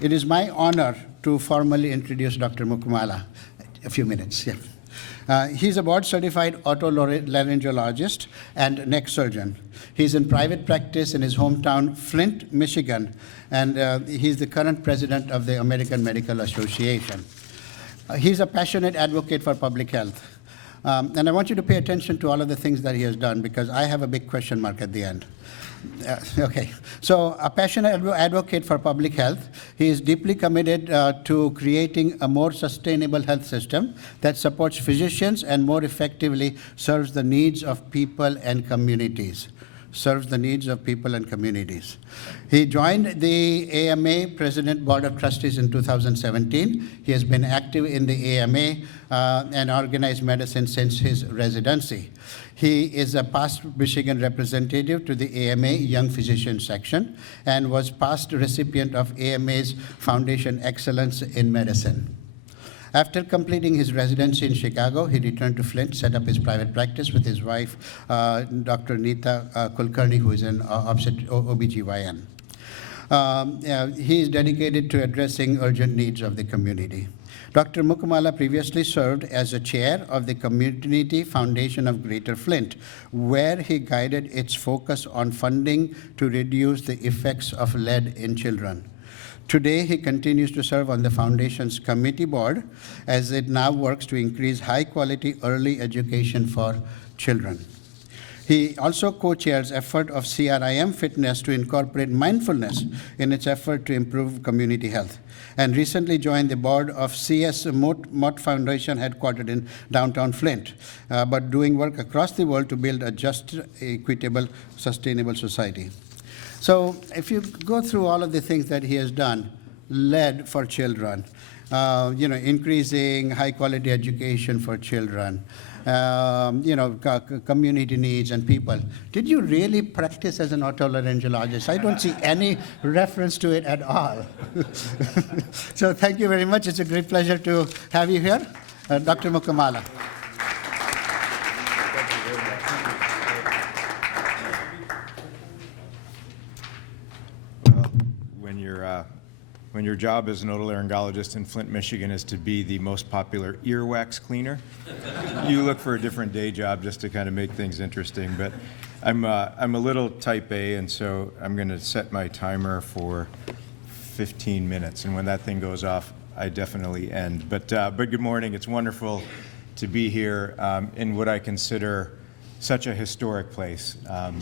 It is my honor to formally introduce Dr. Mukkamala. A few minutes, yeah. He's a board-certified otolaryngologist and neck surgeon. He's in private practice in his hometown, Flint, Michigan, and he's the current president of the American Medical Association. He's a passionate advocate for public health. And I want you to pay attention to all of the things that he has done, because I have a big question mark at the end. Okay, so a passionate advocate for public health. He is deeply committed to creating a more sustainable health system that supports physicians and more effectively serves the needs of people and communities. He joined the AMA President Board of Trustees in 2017. He has been active in the AMA and organized medicine since his residency. He is a past Michigan representative to the AMA Young Physician Section and was past recipient of AMA's Foundation Excellence in Medicine. After completing his residency in Chicago, he returned to Flint, set up his private practice with his wife, Dr. Neeta Kulkarni, who is an OBGYN. He is dedicated to addressing urgent needs of the community. Dr. Mukkamala previously served as a chair of the Community Foundation of Greater Flint, where he guided its focus on funding to reduce the effects of lead in children. Today, he continues to serve on the Foundation's committee board as it now works to increase high-quality early education for children. He also co-chairs effort of CRIM Fitness to incorporate mindfulness in its effort to improve community health, and recently joined the board of CS Mott Foundation headquartered in downtown Flint, but doing work across the world to build a just, equitable, sustainable society. So if you go through all of the things that he has done, lead for children, increasing high-quality education for children, community needs and people. Did you really practice as an otolaryngologist? I don't see any reference to it at all. So thank you very much. It's a great pleasure to have you here. Dr. Mukkamala. When your job as an otolaryngologist in Flint, Michigan is to be the most popular earwax cleaner, you look for a different day job just to kind of make things interesting. But I'm a little type A, and so I'm going to set my timer for 15 minutes. And when that thing goes off, I definitely end. But good morning. It's wonderful to be here in what I consider such a historic place,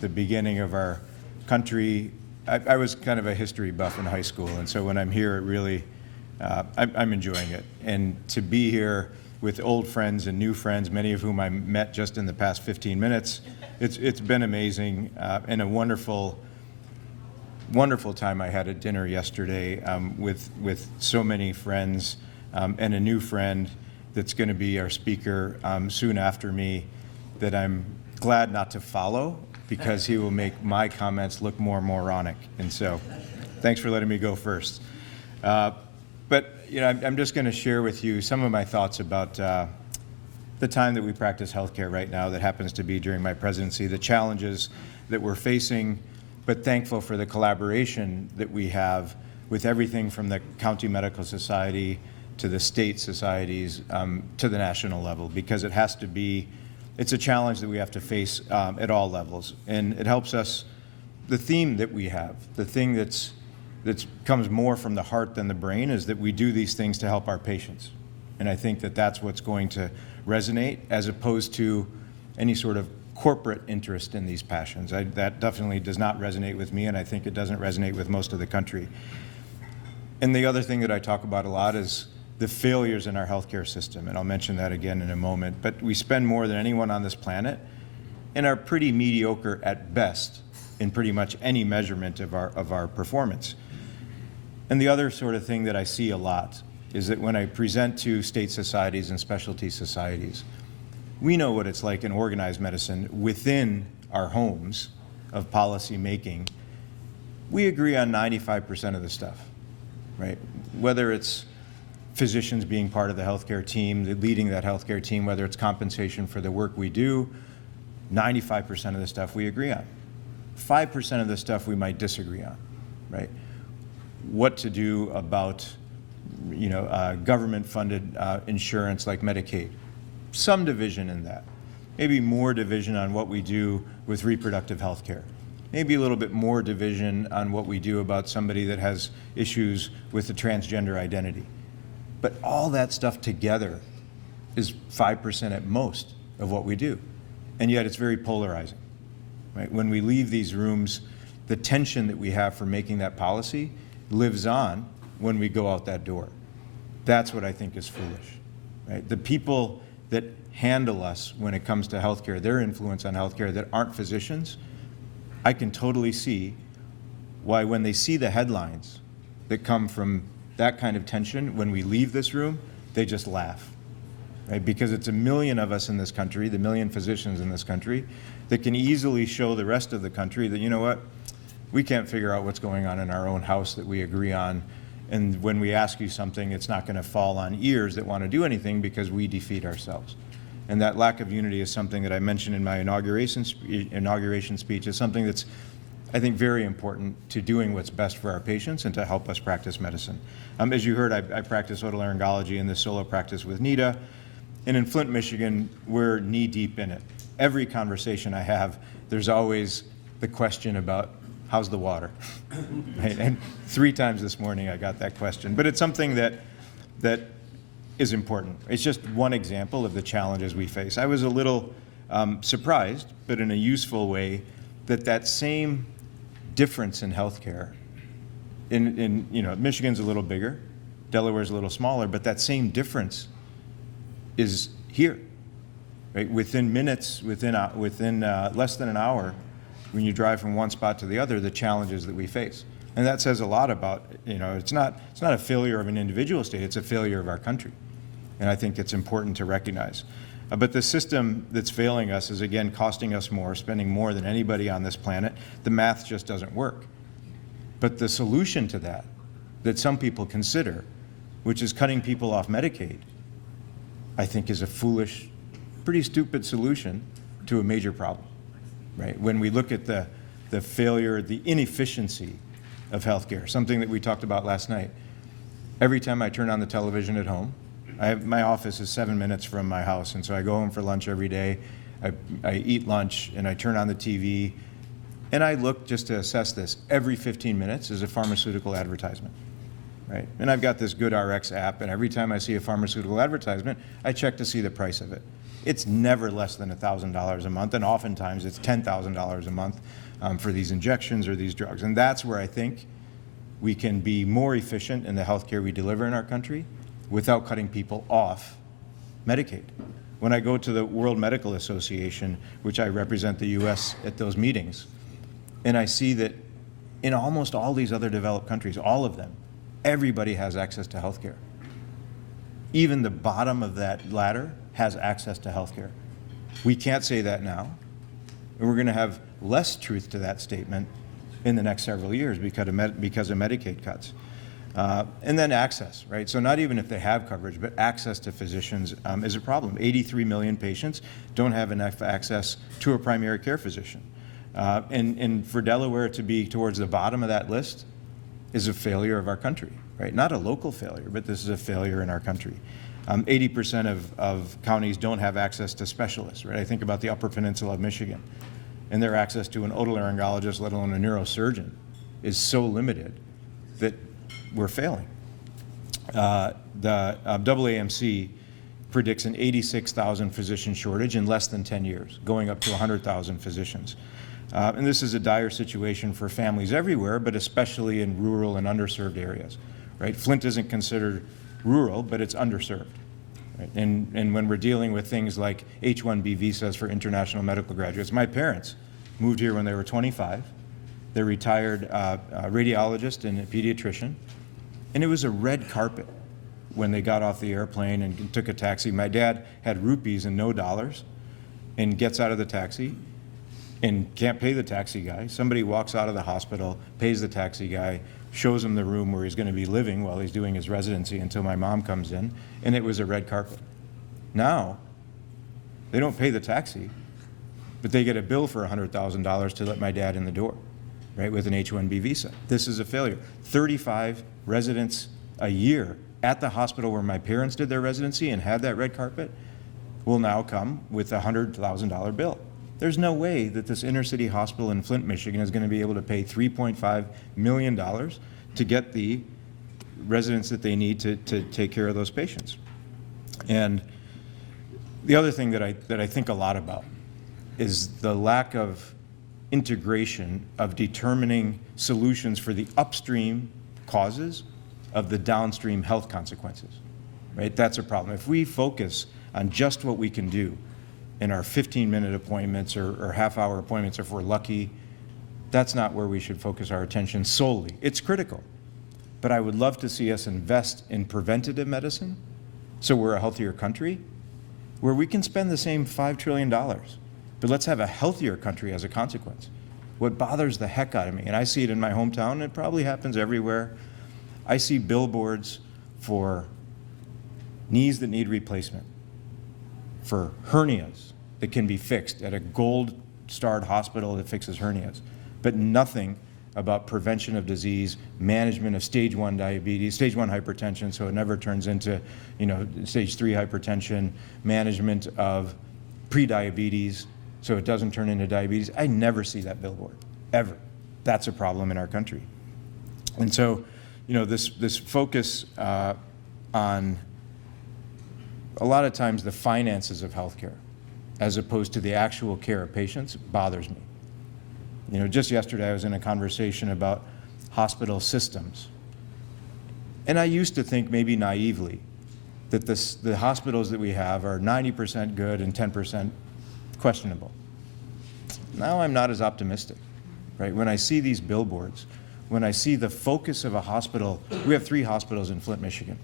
the beginning of our country. I was kind of a history buff in high school, and so when I'm here, it really, I'm enjoying it. And to be here with old friends and new friends, many of whom I met just in the past 15 minutes, it's been amazing and a wonderful time I had at dinner yesterday with so many friends and a new friend that's going to be our speaker soon after me that I'm glad not to follow, because he will make my comments look more moronic. And so thanks for letting me go first. But I'm just going to share with you some of my thoughts about the time that we practice healthcare right now that happens to be during my presidency, the challenges that we're facing, but thankful for the collaboration that we have with everything from the county medical society to the state societies to the national level, because it has to be, it's a challenge that we have to face at all levels. And it helps us, the theme that we have, the thing that comes more from the heart than the brain, is that we do these things to help our patients. And I think that that's what's going to resonate, as opposed to any sort of corporate interest in these passions. That definitely does not resonate with me, and I think it doesn't resonate with most of the country. And the other thing that I talk about a lot is the failures in our healthcare system, and I'll mention that again in a moment. But we spend more than anyone on this planet and are pretty mediocre at best in pretty much any measurement of our performance. And the other sort of thing that I see a lot is that when I present to state societies and specialty societies, we know what it's like in organized medicine within our homes of policy making. We agree on 95% of the stuff, right? Whether it's physicians being part of the healthcare team, leading that healthcare team, whether it's compensation for the work we do, 95% of the stuff we agree on. 5% of the stuff we might disagree on, right? what to do about government-funded insurance like Medicaid. Some division in that. Maybe more division on what we do with reproductive health care. Maybe a little bit more division on what we do about somebody that has issues with the transgender identity. But all that stuff together is 5% at most of what we do. And yet it's very polarizing, right? When we leave these rooms, the tension that we have for making that policy lives on when we go out that door. That's what I think is foolish, right? The people that handle us when it comes to healthcare, their influence on healthcare that aren't physicians, I can totally see why when they see the headlines that come from that kind of tension, when we leave this room, they just laugh, right? Because it's a million of us in this country, the million physicians in this country, that can easily show the rest of the country that, you know what, we can't figure out what's going on in our own house that we agree on. And when we ask you something, it's not going to fall on ears that want to do anything because we defeat ourselves. And that lack of unity is something that I mentioned in my inauguration speech, is something that's, I think, very important to doing what's best for our patients and to help us practice medicine. As you heard, I practice otolaryngology in this solo practice with Nita. And in Flint, Michigan, we're knee-deep in it. Every conversation I have, there's always the question about, how's the water? Right? And 3 times this morning I got that question. But it's something that is important. It's just one example of the challenges we face. I was a little surprised, but in a useful way, that same difference in healthcare, Michigan's a little bigger, Delaware's a little smaller, but that same difference is here, right? Within minutes, within less than an hour, when you drive from one spot to the other, the challenges that we face. And that says a lot about, it's not a failure of an individual state, it's a failure of our country. And I think it's important to recognize. But the system that's failing us is, again, costing us more, spending more than anybody on this planet. The math just doesn't work. But the solution to that some people consider, which is cutting people off Medicaid, I think is a foolish, pretty stupid solution to a major problem. Right? When we look at the failure, the inefficiency of healthcare, something that we talked about last night. Every time I turn on the television at home, my office is 7 minutes from my house, and so I go home for lunch every day. I eat lunch, and I turn on the TV, and I look just to assess this. Every 15 minutes is a pharmaceutical advertisement, right? And I've got this GoodRx app, and every time I see a pharmaceutical advertisement, I check to see the price of it. It's never less than $1,000 a month, and oftentimes it's $10,000 a month for these injections or these drugs. And that's where I think we can be more efficient in the healthcare we deliver in our country without cutting people off Medicaid. When I go to the World Medical Association, which I represent the US at those meetings, and I see that in almost all these other developed countries, all of them, everybody has access to healthcare. Even the bottom of that ladder has access to healthcare. We can't say that now, and we're going to have less truth to that statement in the next several years because of Medicaid cuts. And then access, right? So not even if they have coverage, but access to physicians is a problem. 83 million patients don't have enough access to a primary care physician. And for Delaware to be towards the bottom of that list is a failure of our country, right? Not a local failure, but this is a failure in our country. 80% of counties don't have access to specialists, right? I think about the Upper Peninsula of Michigan, and their access to an otolaryngologist, let alone a neurosurgeon, is so limited that we're failing. The AAMC predicts an 86,000 physician shortage in less than 10 years, going up to 100,000 physicians. And this is a dire situation for families everywhere, but especially in rural and underserved areas, right? Flint isn't considered rural, but it's underserved. Right? And when we're dealing with things like H-1B visas for international medical graduates, my parents moved here when they were 25. They're retired radiologist and a pediatrician. And it was a red carpet when they got off the airplane and took a taxi. My dad had rupees and no dollars and gets out of the taxi and can't pay the taxi guy. Somebody walks out of the hospital, pays the taxi guy, shows him the room where he's going to be living while he's doing his residency until my mom comes in, and it was a red carpet. Now, they don't pay the taxi, but they get a bill for $100,000 to let my dad in the door. right, with an H-1B visa. This is a failure. 35 residents a year at the hospital where my parents did their residency and had that red carpet will now come with a $100,000 bill. There's no way that this inner city hospital in Flint, Michigan is going to be able to pay $3.5 million to get the residents that they need to take care of those patients. And the other thing that I think a lot about is the lack of integration of determining solutions for the upstream causes of the downstream health consequences, right? That's a problem. If we focus on just what we can do in our 15-minute appointments or half-hour appointments, if we're lucky, that's not where we should focus our attention solely. It's critical, but I would love to see us invest in preventative medicine so we're a healthier country, where we can spend the same $5 trillion, but let's have a healthier country as a consequence. What bothers the heck out of me, and I see it in my hometown, and it probably happens everywhere, I see billboards for knees that need replacement, for hernias that can be fixed at a gold-starred hospital that fixes hernias, but nothing about prevention of disease, management of stage 1 diabetes, stage 1 hypertension, so it never turns into, stage 3 hypertension, management of prediabetes, so it doesn't turn into diabetes. I never see that billboard, ever. That's a problem in our country. And so, this focus on a lot of times the finances of healthcare, as opposed to the actual care of patients, bothers me. Just yesterday I was in a conversation about hospital systems. And I used to think, maybe naively, that the hospitals that we have are 90% good and 10% questionable. Now I'm not as optimistic, right? When I see these billboards, when I see the focus of a hospital, we have 3 hospitals in Flint, Michigan.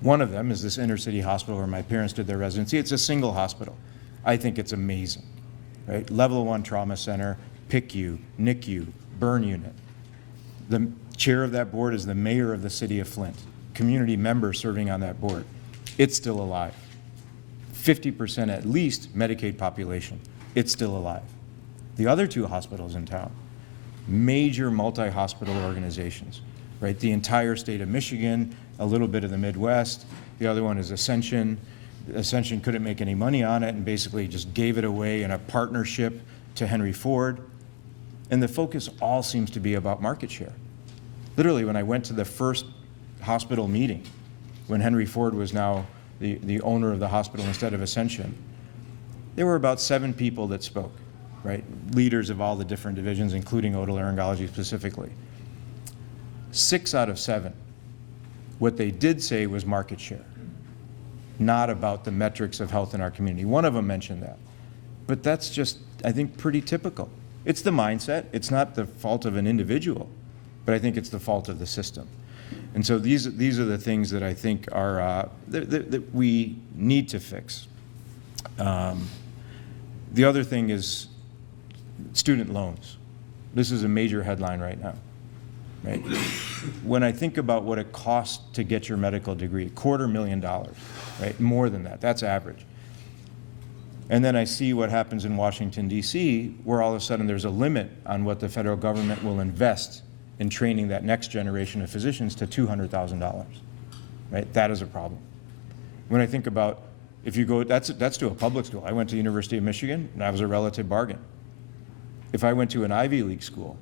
One of them is this inner city hospital where my parents did their residency. It's a single hospital. I think it's amazing, right? Level 1 trauma center, PICU, NICU, burn unit. The chair of that board is the mayor of the city of Flint, community member serving on that board. It's still alive. 50% at least Medicaid population. It's still alive. The other 2 hospitals in town, major multi-hospital organizations, right? The entire state of Michigan, a little bit of the Midwest. The other one is Ascension. Ascension couldn't make any money on it and basically just gave it away in a partnership to Henry Ford. And the focus all seems to be about market share. Literally, when I went to the first hospital meeting, when Henry Ford was now the owner of the hospital instead of Ascension, there were about 7 people that spoke, right? Leaders of all the different divisions, including otolaryngology specifically. 6 out of 7, what they did say was market share, not about the metrics of health in our community. One of them mentioned that. But that's just, I think, pretty typical. It's the mindset. It's not the fault of an individual, but I think it's the fault of the system. And so these are the things that I think are that we need to fix. The other thing is student loans. This is a major headline right now. Right? When I think about what it costs to get your medical degree, $250,000, right? More than that. That's average. And then I see what happens in Washington, D.C., where all of a sudden there's a limit on what the federal government will invest in training that next generation of physicians to $200,000. Right? That is a problem. When I think about, if you go, that's to a public school. I went to the University of Michigan, and that was a relative bargain. If I went to an Ivy League school,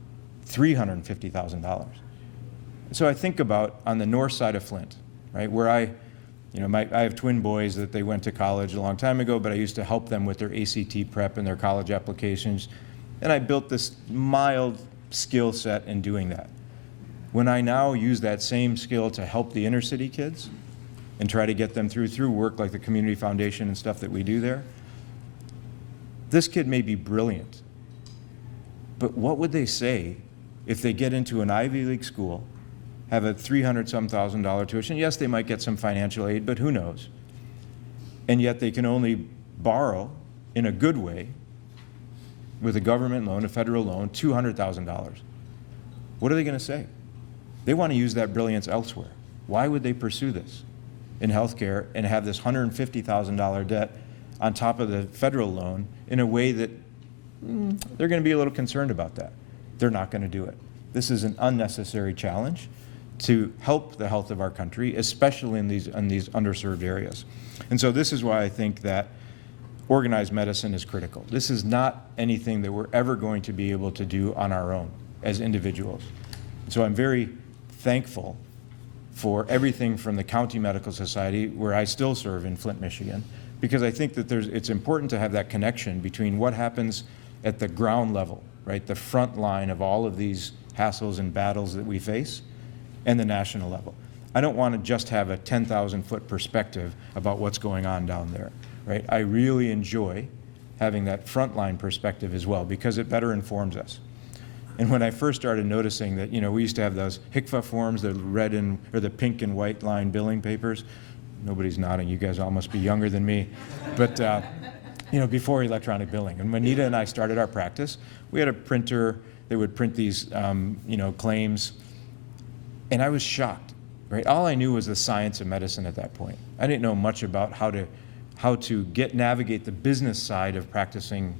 $350,000. So I think about on the north side of Flint, right, where I have twin boys that they went to college a long time ago, but I used to help them with their ACT prep and their college applications. And I built this mild skill set in doing that. When I now use that same skill to help the inner city kids and try to get them through work like the Community Foundation and stuff that we do there, this kid may be brilliant, but what would they say if they get into an Ivy League school, have a $300,000 tuition? Yes, they might get some financial aid, but who knows? And yet they can only borrow in a good way with a government loan, a federal loan, $200,000. What are they going to say? They want to use that brilliance elsewhere. Why would they pursue this in healthcare and have this $150,000 debt on top of the federal loan in a way that they're going to be a little concerned about that? they're not going to do it. This is an unnecessary challenge to help the health of our country, especially in these underserved areas. And so this is why I think that organized medicine is critical. This is not anything that we're ever going to be able to do on our own as individuals. So I'm very thankful for everything from the County Medical Society, where I still serve in Flint, Michigan, because I think that it's important to have that connection between what happens at the ground level, right, the front line of all of these hassles and battles that we face, and the national level. I don't want to just have a 10,000-foot perspective about what's going on down there, right? I really enjoy having that frontline perspective as well, because it better informs us. And when I first started noticing that, we used to have those HCFA forms, the red or the pink and white line billing papers. Nobody's nodding. You guys all must be younger than me. But, before electronic billing. And when Nita and I started our practice, we had a printer that would print these, claims. And I was shocked, right? All I knew was the science of medicine at that point. I didn't know much about how to navigate the business side of practicing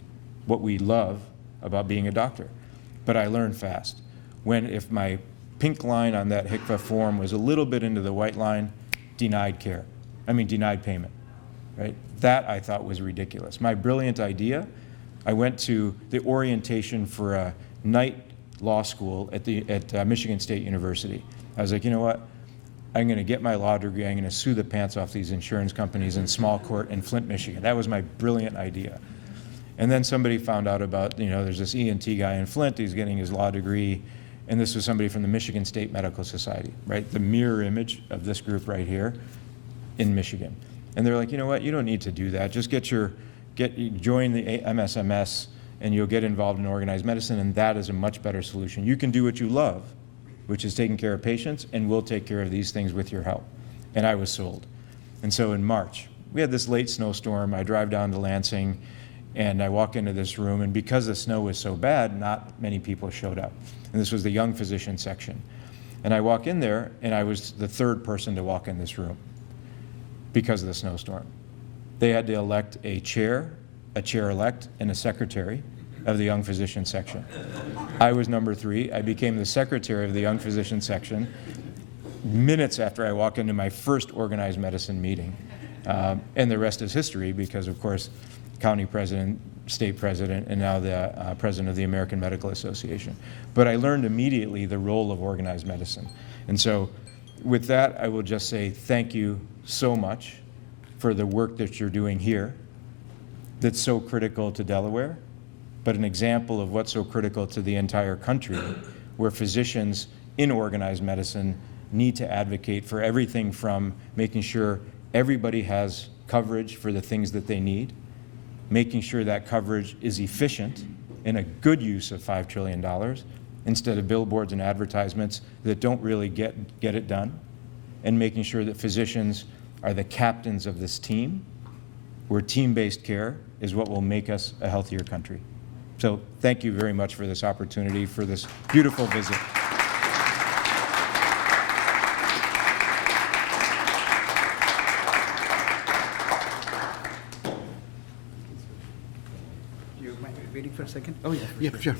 what we love about being a doctor. But I learned fast. If my pink line on that HCFA form was a little bit into the white line, denied payment, right? That I thought was ridiculous. My brilliant idea, I went to the orientation for a night law school at Michigan State University. I was like, you know what? I'm going to get my law degree. I'm going to sue the pants off these insurance companies in small court in Flint, Michigan. That was my brilliant idea. And then somebody found out about, there's this ENT guy in Flint, he's getting his law degree, and this was somebody from the Michigan State Medical Society, right? The mirror image of this group right here in Michigan. And they're like, you know what, you don't need to do that. Just join the MSMS and you'll get involved in organized medicine, and that is a much better solution. You can do what you love, which is taking care of patients, and we'll take care of these things with your help. And I was sold. And so in March, we had this late snowstorm. I drive down to Lansing, and I walk into this room, and because the snow was so bad, not many people showed up. And this was the young physician section. And I walk in there, and I was the third person to walk in this room because of the snowstorm. They had to elect a chair-elect, and a secretary of the young physician section. I was number 3. I became the secretary of the young physician section minutes after I walked into my first organized medicine meeting. And the rest is history, because, of course, county president, state president, and now the president of the American Medical Association. But I learned immediately the role of organized medicine. And so with that, I will just say thank you so much for the work that you're doing here that's so critical to Delaware, but an example of what's so critical to the entire country, where physicians in organized medicine need to advocate for everything from making sure everybody has coverage for the things that they need, making sure that coverage is efficient and a good use of $5 trillion instead of billboards and advertisements that don't really get it done, and making sure that physicians are the captains of this team, where team-based care is what will make us a healthier country. So thank you very much for this opportunity, for this beautiful visit. Waiting for a second? Oh, yeah, sure.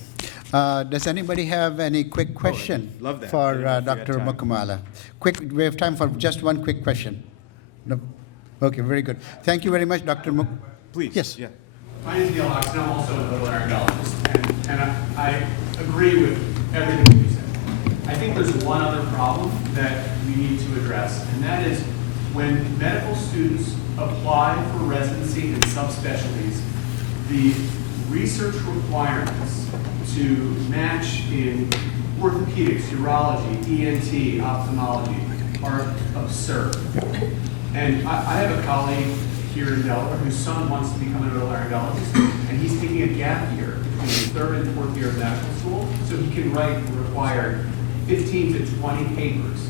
Does anybody have any quick question love that. for Dr. Mukkamala? We have time for just one quick question. No? Okay, very good. Thank you very much, Dr. Muk. Please. Yes. Yeah. My name is Neil Hawks, and I'm also an otolaryngologist, and I agree with everything you said. I think there's one other problem that we need to address, and that is when medical students apply for residency and subspecialties, the research requirements to match in orthopedics, urology, ENT, ophthalmology are absurd. And I have a colleague here in Delaware whose son wants to become an otolaryngologist, and he's taking a gap year between his 3rd and 4th year of medical school so he can write the required 15 to 20 papers,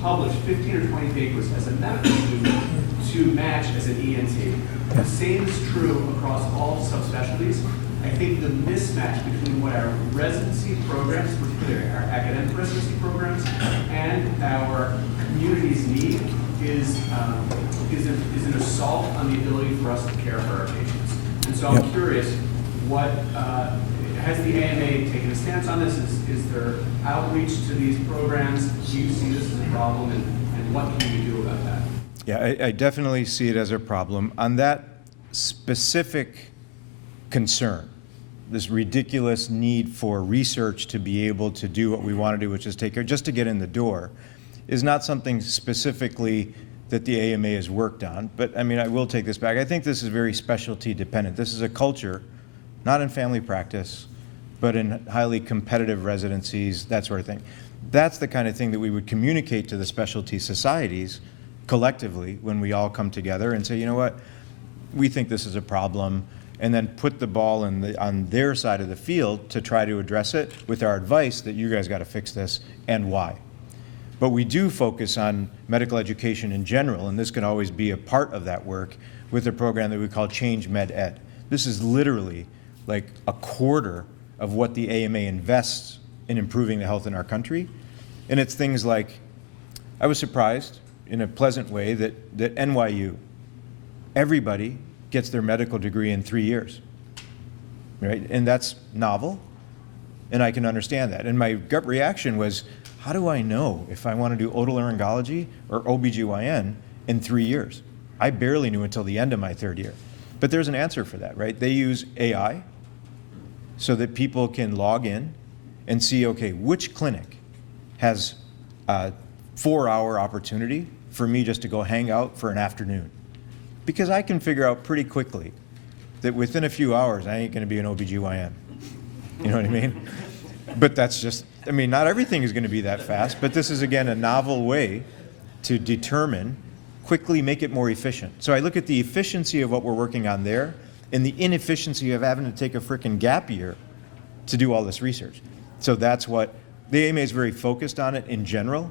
publish 15 or 20 papers as a medical student to match as an ENT. The same is true across all subspecialties. I think the mismatch between what our residency programs, particularly our academic residency programs, and our communities need is an assault on the ability for us to care for our patients. And so I'm curious, has the AMA taken a stance on this? Is there outreach to these programs? Do you see this as a problem, and what can you do about that? Yeah, I definitely see it as a problem. On that specific concern, this ridiculous need for research to be able to do what we want to do, which is take care, just to get in the door, is not something specifically that the AMA has worked on. But I mean, I will take this back. I think this is very specialty dependent. This is a culture, not in family practice, but in highly competitive residencies, that sort of thing. That's the kind of thing that we would communicate to the specialty societies collectively when we all come together and say, you know what, we think this is a problem, and then put the ball on their side of the field to try to address it with our advice that you guys got to fix this and why. But we do focus on medical education in general, and this can always be a part of that work with a program that we call Change Med Ed. This is literally like a quarter of what the AMA invests in improving the health in our country. And it's things like, I was surprised in a pleasant way that NYU, everybody gets their medical degree in 3 years, right? And that's novel, and I can understand that. And my gut reaction was, how do I know if I want to do otolaryngology or OBGYN in 3 years? I barely knew until the end of my third year. But there's an answer for that, right? They use AI so that people can log in and see, okay, which clinic has a 4-hour opportunity for me just to go hang out for an afternoon. Because I can figure out pretty quickly that within a few hours, I ain't going to be an OBGYN. You know what I mean? But that's just, I mean, not everything is going to be that fast, but this is, again, a novel way to determine, quickly make it more efficient. So I look at the efficiency of what we're working on there and the inefficiency of having to take a frickin' gap year to do all this research. So that's what, the AMA is very focused on it in general,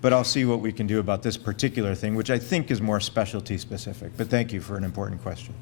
but I'll see what we can do about this particular thing, which I think is more specialty specific. But thank you for an important question.